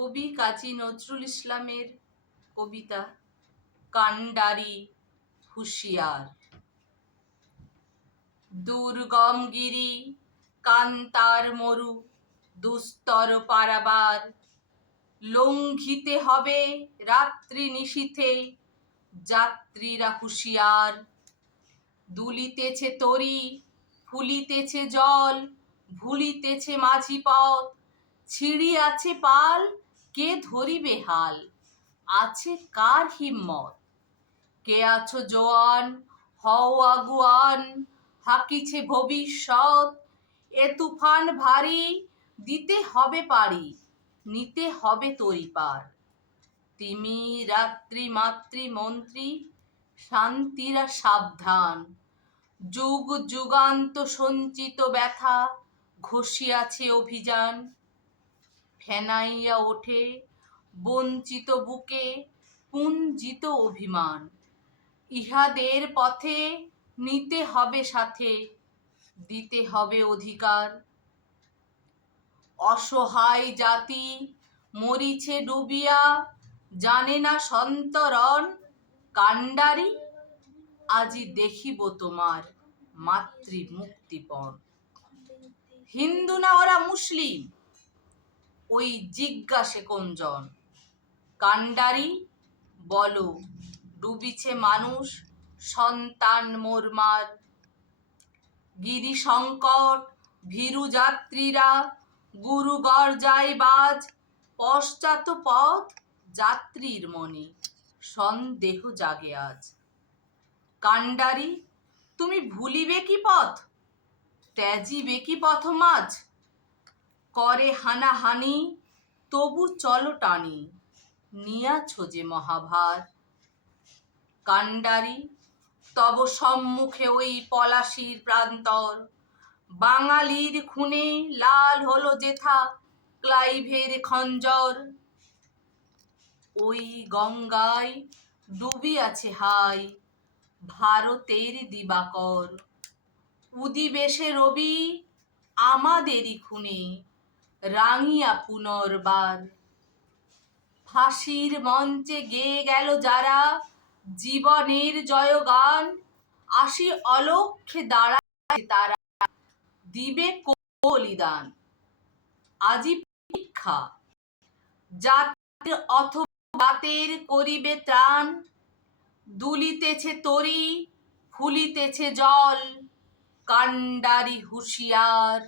কবি কাজী নজরুল ইসলামের কবিতা কান্ডারি হুঁশিয়ার। দুর্গম গিরি কান্তার মরু দুস্তর পারাবার, লঙ্ঘিতে হবে রাত্রি নিশীথে যাত্রীরা হুঁশিয়ার। দুলিতেছে তরি ফুলিতেছে জল, ভুলিতেছে মাঝি পথ, ছিড়িয়াছে পাল কে ধরিবে হাল, আছে কার হিম্মত। কে আছো জোয়ান হও আগুয়ান, হাকিছে ভবিষ্যৎ, এ তুফান ভারী দিতে হবে পারি, নিতে হবে তরিপার। তিমি রাত্রি মাতৃ মন্ত্রী শান্তিরা সাবধান, যুগ যুগান্ত সঞ্চিত ব্যথা ঘষিয়াছে অভিযান। ফেনাইয়া ওঠে বঞ্চিত বুকে পুঞ্জিত অভিমান, ইহাদের পথে নিতে হবে সাথে, দিতে হবে অধিকার। অসহায় জাতি মরিছে ডুবিয়া, জানে না সন্তরণ, কান্ডারি আজি দেখিব তোমার মাতৃ মুক্তিপণ। হিন্দু না ওরা মুসলিম, ওই জিজ্ঞাসে কোনজন, কান্ডারি বলো ডুবিছে মানুষ সন্তান মোরমার। গিরি সংকট ভীরু যাত্রীরা গুরু গর্জায় বাজ, পশ্চাৎ পথ যাত্রীর মনে সন্দেহ জাগে আজ। কান্ডারি তুমি ভুলিবে কি পথ, ত্যাজিবে কি পথ মাঝ, করে হানাহানি তবু চলো টানি, নিয়াছ যে মহাভার। কান্ডারি তব সম্মুখে ওই পলাশির প্রান্তর, বাঙালির খুনে লাল হলো যেথা ক্লাইভের খঞ্জর। ওই গঙ্গায় ডুবিয়াছে হাই ভারতের দিবাকর, উদিবেশে রবি আমাদেরই খুনে রাঙিয়া পুনর্বার। ফাঁসির মঞ্চে গেয়ে গেল যারা জীবনের জয়গান, আসি অলক্ষ্যে দাঁড়ায় তারা দিবে বলিদান। আজি পরীক্ষা জাতির অথবা জাতের করিবে ত্রাণ, দুলিতেছে তরি ফুলিতেছে জল, কান্ডারি হুঁশিয়ার।